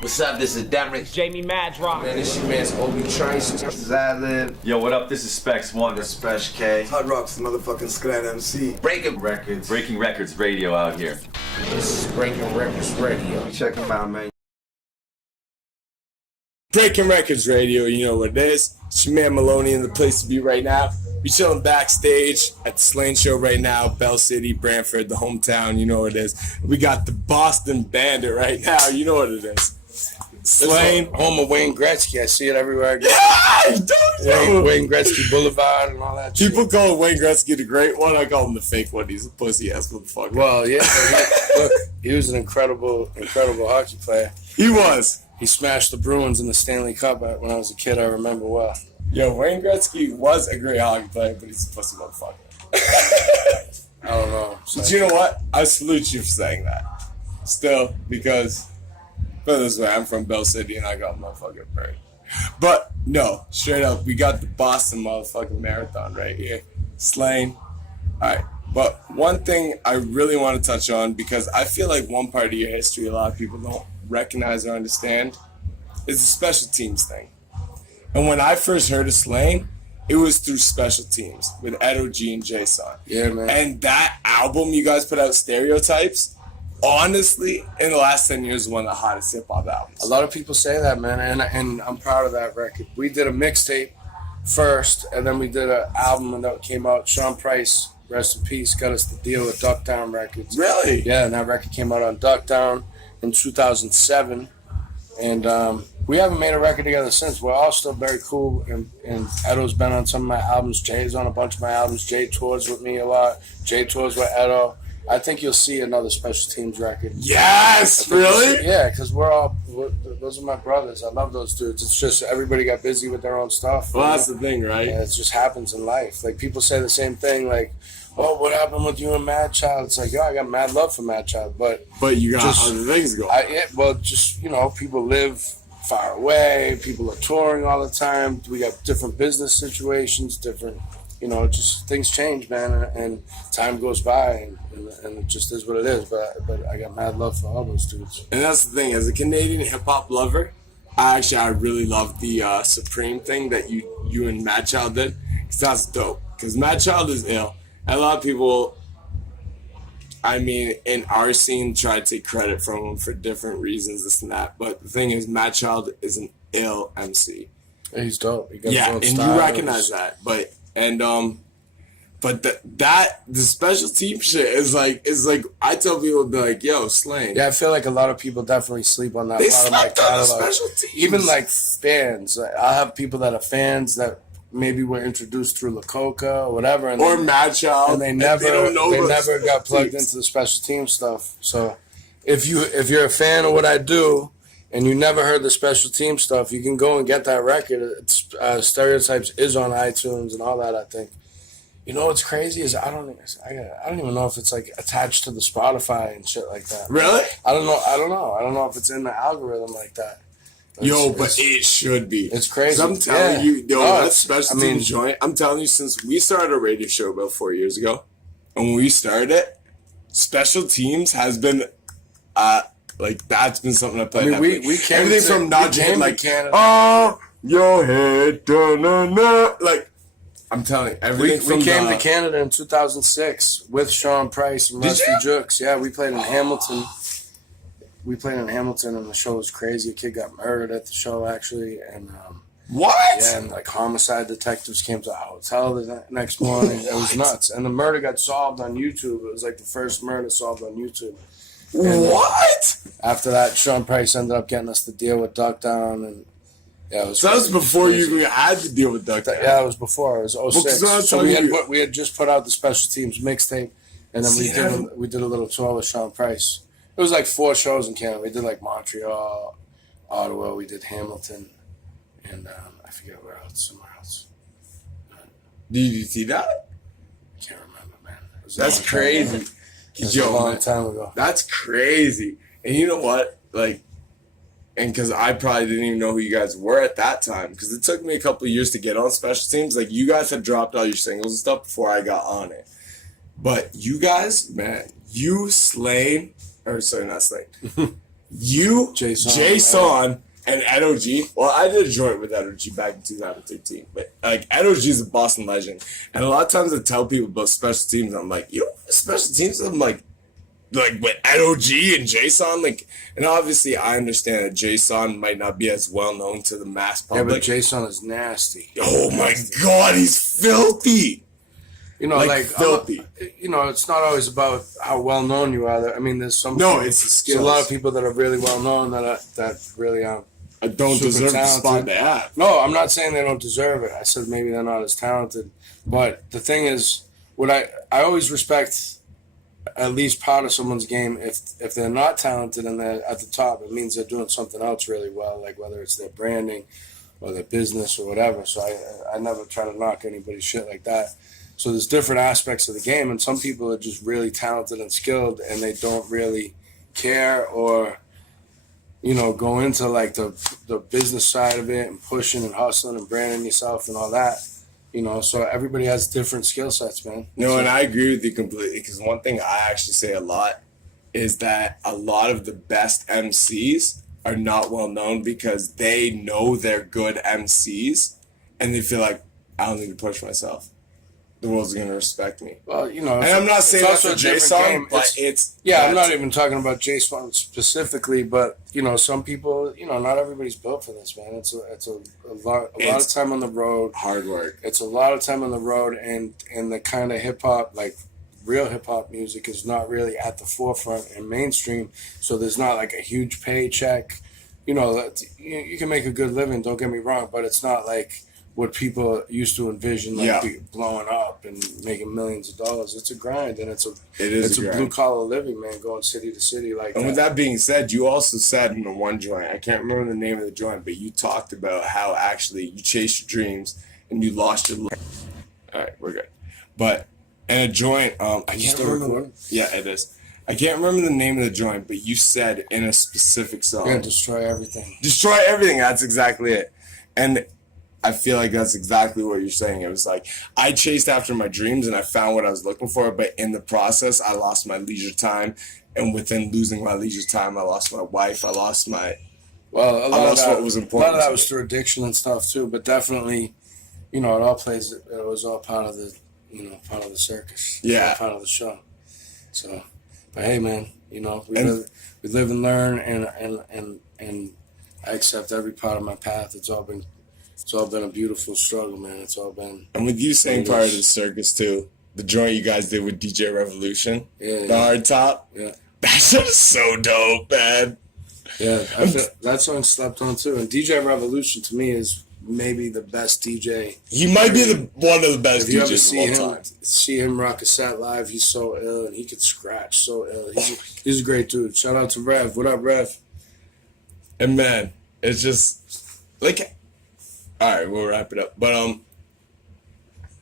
What's up? This is Derek. Jamie Madrock. Man, this your man's Obi Trice. This is Ad-Lib. Yo, what up? This is Specs One. This is Spesh K. Hot Rock's motherfucking Skot MC. Breaking Records. Breaking Records Radio out here. This is Breaking Records Radio. Check him out, man. Breaking Records Radio, you know what it is. It's your man Maloney in the place to be right now. We chilling backstage at the Slaine show right now, Bell City, Brantford, the hometown, you know what it is. We got the Boston Bandit right now, you know what it is. Slaine, home of Wayne Gretzky. I see it everywhere I go. Yeah, Wayne Gretzky Boulevard and all that shit. People call Wayne Gretzky the great one. I call him the fake one. He's a pussy ass motherfucker. Well, yeah, look, he was an incredible hockey player. He was. He smashed the Bruins in the Stanley Cup when I was a kid, I remember well. Yo, Wayne Gretzky was a great hockey player, but he's a pussy motherfucker. I don't know. But you know what? I salute you for saying that. Still, because, put it this way, I'm from Bell City and I got motherfucking burned. But, no, straight up, we got the Boston motherfucking marathon right here. Slaine. Alright, but one thing I really want to touch on, because I feel like one part of your history a lot of people don't recognize or understand, is the special teams thing. And when I first heard of Slaine, it was through Special Teams with Edo G and Jason. Yeah, man. And that album you guys put out, Stereotypes, honestly, in the last 10 years, is one of the hottest hip-hop albums. A lot of people say that, man, and I'm proud of that record. We did a mixtape first, and then we did an album that came out. Sean Price, rest in peace, got us the deal with Duck Down Records. Really? Yeah, and that record came out on Duck Down in 2007. And we haven't made a record together since. We're all still very cool, and Edo's been on some of my albums. Jay's on a bunch of my albums. Jay tours with me a lot. Jay tours with Edo. I think you'll see another Special Teams record. Yes, really? Yeah, because those are my brothers. I love those dudes. It's just everybody got busy with their own stuff. Well, that's the thing, right? And it just happens in life. Like, people say the same thing, like, oh, what happened with you and Mad Child? It's like, yo, I got mad love for Mad Child, but you got other things going. People live far away. People are touring all the time. We got different business situations, different, just things change, man, and time goes by, and it just is what it is. But I got mad love for all those dudes. And that's the thing. As a Canadian hip-hop lover, I really love the Supreme thing that you and Mad Child did, because that's dope. Because Mad Child is ill. And a lot of people, in our scene, try to take credit from him for different reasons, this and that. But the thing is, Mad Child is an ill MC. Yeah, he's dope. He got yeah, and style. you recognize that. But the special team shit is like I tell people, be like, yo, Slaine. Yeah, I feel like a lot of people definitely sleep on that. They part of my slept on the catalog. special teams. Even like fans. Like, I have people that are fans that maybe were introduced through Coka or whatever, or Mad Child, and they never got plugged into the special team stuff. So if you're a fan of what I do and you never heard the special team stuff, you can go and get that record. It's Stereotypes is on iTunes and all that, I think. You know what's crazy is I don't even know if it's like attached to the Spotify and shit like that. Really? I don't know. I don't know if it's in the algorithm like that. But it should be. It's crazy. I'm telling you, that special team joint. I'm telling you, since we started a radio show about 4 years ago, and when we started it, Special Teams has been, that's been something I played. We came everything from not came like Canada. Oh, your head, da-na-na. Like, I'm telling you, everything we came to Canada in 2006 with Sean Price and Rusty Jukes. Yeah, we played in Hamilton. We played in Hamilton, and the show was crazy. A kid got murdered at the show, actually, and what? Yeah, and like homicide detectives came to the hotel the next morning. It was nuts, and the murder got solved on YouTube. It was like the first murder solved on YouTube. And, what? After that, Sean Price ended up getting us the deal with Duck Down, and yeah, it was. So that was before you even had to deal with Duck Down. Yeah, it was before. It was 06. So we had just put out the Special Teams mixtape, and then we did a little tour with Sean Price. It was like 4 shows in Canada. We did like Montreal, Ottawa. We did Hamilton, and I forget where else. Somewhere else. Did you see that? I can't remember, man. That's crazy. It was a long time ago. That's crazy. And you know what? Like, and because I probably didn't even know who you guys were at that time, because it took me a couple of years to get on Special Teams. Like, you guys had dropped all your singles and stuff before I got on it. But you guys, man, you Slaine, or sorry, not Slaine. You, Jason, Jason, and Edo G. Well, I did a joint with Edo G back in 2013, but like Edo G is a Boston legend, and a lot of times I tell people about special teams. I'm like, you know, special teams. I'm like with Edo G and Jason, like, and obviously I understand that Jason might not be as well known to the mass Yeah, public. but Jason is nasty. Oh my God, he's filthy. You know, Like, like filthy. You know, it's not always about how well known you are. I mean, there's some. No, it's the There's skills. a lot of people that are really well known that really aren't. I don't super deserve the talented. spot they have. No, I'm not saying they don't deserve it. I said maybe they're not as talented. But the thing is, what I always respect at least part of someone's game. If they're not talented and they're at the top, it means they're doing something else really well, like whether it's their branding or their business or whatever. So I never try to knock anybody's shit like that. So there's different aspects of the game, and some people are just really talented and skilled, and they don't really care or, you know, go into like the business side of it and pushing and hustling and branding yourself and all that. You know, so everybody has different skill sets, man. No, and I agree with you completely, because one thing I actually say a lot is that a lot of the best MCs are not well known because they know they're good MCs and they feel like, I don't need to push myself. The world's going to respect me. Well, you know, And I'm not saying that's also for a different Jason, game. but it's... Yeah, I'm that's- not even talking about Jason specifically, but you know, some people, you know, not everybody's built for this, man. It's a lot of time on the road. Hard work. It's a lot of time on the road, and the kind of hip hop, like real hip hop music, is not really at the forefront and mainstream. So there's not like a huge paycheck. You know, you can make a good living. Don't get me wrong, but it's not like what people used to envision, like blowing up and making millions of dollars. It's a grind, and it's a grind. blue collar living, man. Going city to city like And that. with that being said, you also said in the one joint, I can't remember the name of the joint, but you talked about how actually you chased your dreams and you lost your life. All right, we're good. But in a joint, I can't still remember. recording? Yeah, it is. I can't remember the name of the joint, but you said in a specific song, You're gonna destroy everything. destroy everything. That's exactly it. And I feel like that's exactly what you're saying. It was like, I chased after my dreams and I found what I was looking for, but in the process, I lost my leisure time. And within losing my leisure time, I lost my wife. I lost my... Well, a lot of lost that what was important A lot of to that me. was through addiction and stuff too, but definitely, you know, it was all part of the, you know, part of the circus. Yeah. Part of the show. So, but hey, man, you know, we And- live and learn, and I accept every part of my path. It's all been a beautiful struggle, man. It's all been. And with you saying part of the circus too, the joint you guys did with DJ Revolution, Yeah, the hard top, yeah. that shit is so dope, man. Yeah, I feel, that song slept on too. And DJ Revolution to me is maybe the best DJ. He might be one of the best If you ever DJs see of all him, time. see him rock a set live, he's so ill, and he could scratch so ill. He's a great dude. Shout out to Rev. What up, Rev? And man, it's just like, all right, we'll wrap it up. But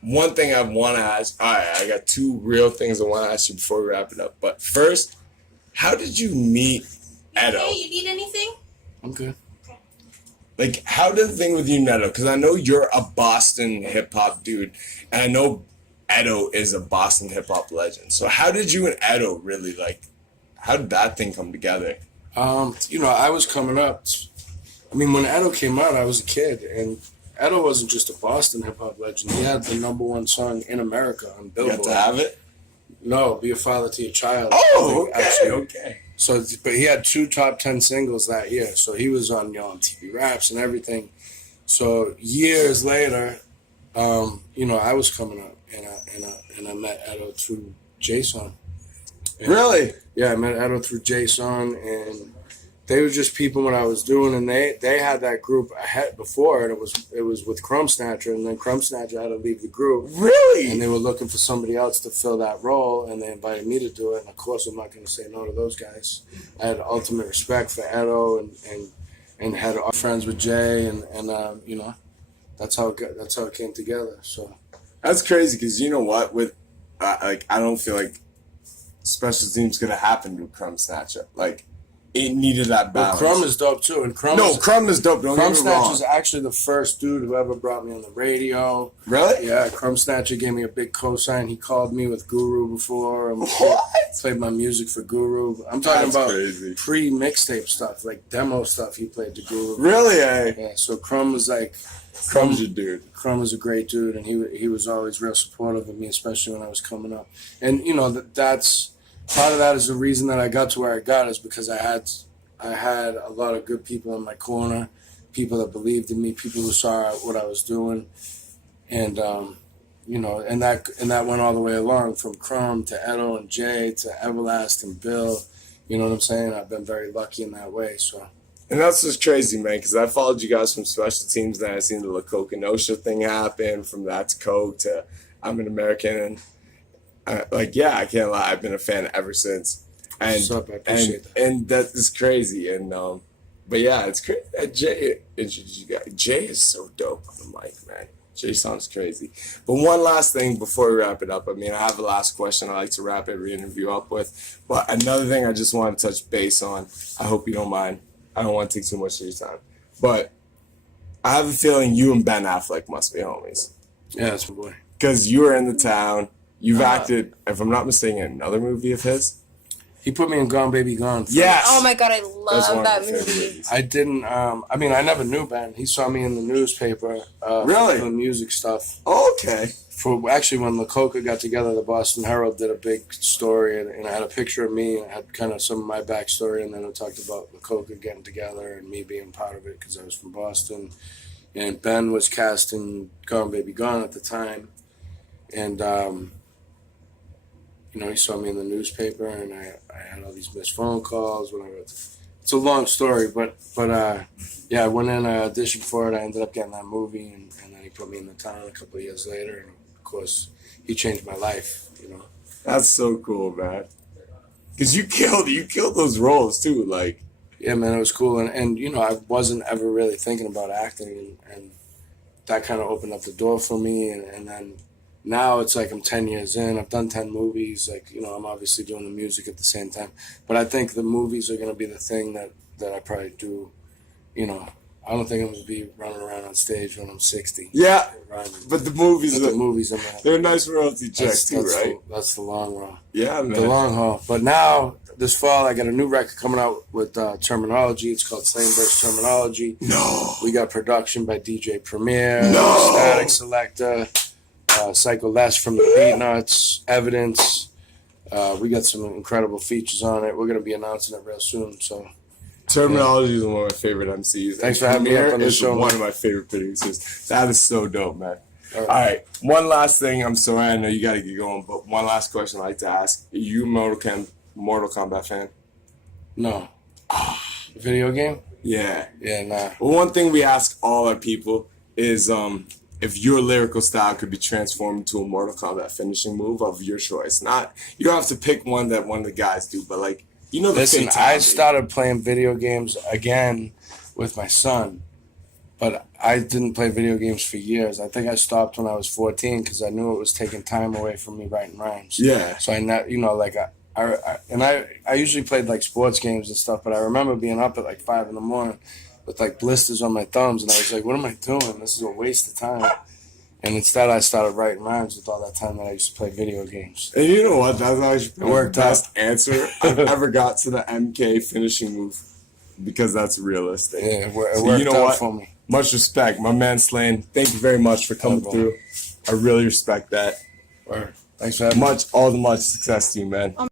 one thing I want to ask. All right, I got two real things I want to ask you before we wrap it up. But first, how did you meet Edo? Hey, you need anything? I'm good. Like, how did the thing with you and Edo? Because I know you're a Boston hip hop dude, and I know Edo is a Boston hip hop legend. So how did you and Edo really like? How did that thing come together? You know, I was coming up. I mean, when Edo came out, I was a kid, and Edo wasn't just a Boston hip hop legend. He had the #1 song in America on You Billboard. got to have it. No, Be a Father to Your Child. Oh, I think, okay, okay. So, but he had 2 top 10 singles that year. So he was on, you know, on TV Raps and everything. So years later, you know, I was coming up, and I met Edo through Jason. And, Really? Yeah, I met Edo through Jason, and they were just people when I was doing, and they had that group ahead before, and it was with Crumb Snatcher, and then Crumb Snatcher had to leave the group. Really? And they were looking for somebody else to fill that role, and they invited me to do it. And of course, I'm not going to say no to those guys. I had ultimate respect for Edo, and had friends with Jay, and you know, that's how it came together. So That's crazy because you know what? With like, I don't feel like special teams gonna happen to Crumb Snatcher. Like, it needed that But balance. Crumb is dope too, and Crumb. Crumb is dope. Don't Crumb get me Snatch wrong. was actually the first dude who ever brought me on the radio. Really? Yeah, Crumb Snatcher gave me a big cosign. He called me with Guru before. And What? Played my music for Guru. I'm talking That's about crazy. pre-mixtape stuff, like demo stuff. He played to Guru. Really? Eh? Yeah. So Crumb was like, Crumb's your dude. Crumb was a great dude, and he was always real supportive of me, especially when I was coming up. And you know that's part of that is the reason that I got to where I got is because I had a lot of good people in my corner, people that believed in me, people who saw what I was doing, and you know, and that went all the way along from Crumb to Edo and Jay to Everlast and Bill. You know what I'm saying? I've been very lucky in that way. So. And that's just crazy, man, because I followed you guys from Special Teams, then I seen the Coka Nostra thing happen, from that to Coke to I'm an American, and I can't lie, I've been a fan ever since. And What's up? I appreciate that. And that is crazy. And but yeah, it's crazy. Jay is so dope on the mic, man. Jay sounds crazy. But one last thing before we wrap it up. I mean, I have a last question I like to wrap every interview up with. But another thing I just want to touch base on, I hope you don't mind. I don't want to take too much of your time. But I have a feeling you and Ben Affleck must be homies. Yeah, that's my boy. Because you were in the town. You've acted, if I'm not mistaken, in another movie of his. He put me in Gone Baby Gone. First. Yes! Oh my god, I That's love one that of my favorite movie. movies. I didn't. I mean, I never knew Ben. He saw me in the newspaper. Really? For the music stuff. Oh, okay. For actually, when the Coka got together, the Boston Herald did a big story, and I had a picture of me. And I had kind of some of my backstory, and then it talked about the Coka getting together and me being part of it because I was from Boston. And Ben was cast in Gone Baby Gone at the time, and you know, he saw me in the newspaper, and I had all these missed phone calls, whatever. It's a long story, but yeah, I went in, I auditioned for it, I ended up getting that movie, and then he put me in the town a couple of years later, and of course, he changed my life, you know. That's so cool, man. Because you killed those roles, too, like. Yeah, man, it was cool, and you know, I wasn't ever really thinking about acting, and that kind of opened up the door for me, and then now it's like I'm 10 years in. I've done 10 movies. Like, you know, I'm obviously doing the music at the same time. But I think the movies are going to be the thing that I probably do. You know, I don't think I'm going to be running around on stage when I'm 60. Yeah, Rhyming. but the movies, But the movies, they're nice royalty checks, too, right? That's the long run. Yeah, man. The long haul. But now, this fall, I got a new record coming out with Terminology. It's called Slaine vs. Terminology. No. We got production by DJ Premier, No. Static Selector, Psycho Les from the Beatnuts, Evidence. We got some incredible features on it. We're going to be announcing it real soon. So Terminology is one of my favorite MCs. Thanks for having me up on the is show, one man. of my favorite producers. That is so dope, man. All All right, one last thing. I'm sorry, I know you got to get going, but one last question I'd like to ask. Are you a Mortal Kombat fan? No. Video game? Yeah. Yeah, nah. Well, one thing we ask all our people is if your lyrical style could be transformed into a Mortal Kombat finishing move of your choice. Not, you don't have to pick one that one of the guys do, but like, you know, the Listen, I fatality. started playing video games again with my son, but I didn't play video games for years. I think I stopped when I was 14 because I knew it was taking time away from me writing rhymes. Yeah. So you know, like I usually played like sports games and stuff, but I remember being up at like 5 a.m. with like blisters on my thumbs, and I was like, "What am I doing? This is a waste of time." And instead, I started writing rhymes with all that time that I used to play video games. And you know what? That's actually It worked the best answer I've ever got to the MK finishing move, because that's realistic. Yeah, it So worked you know out what? for me. Much respect, my man Slaine. Thank you very much for coming bro. through. I really respect that. Thanks for having me. All the much success to you, man.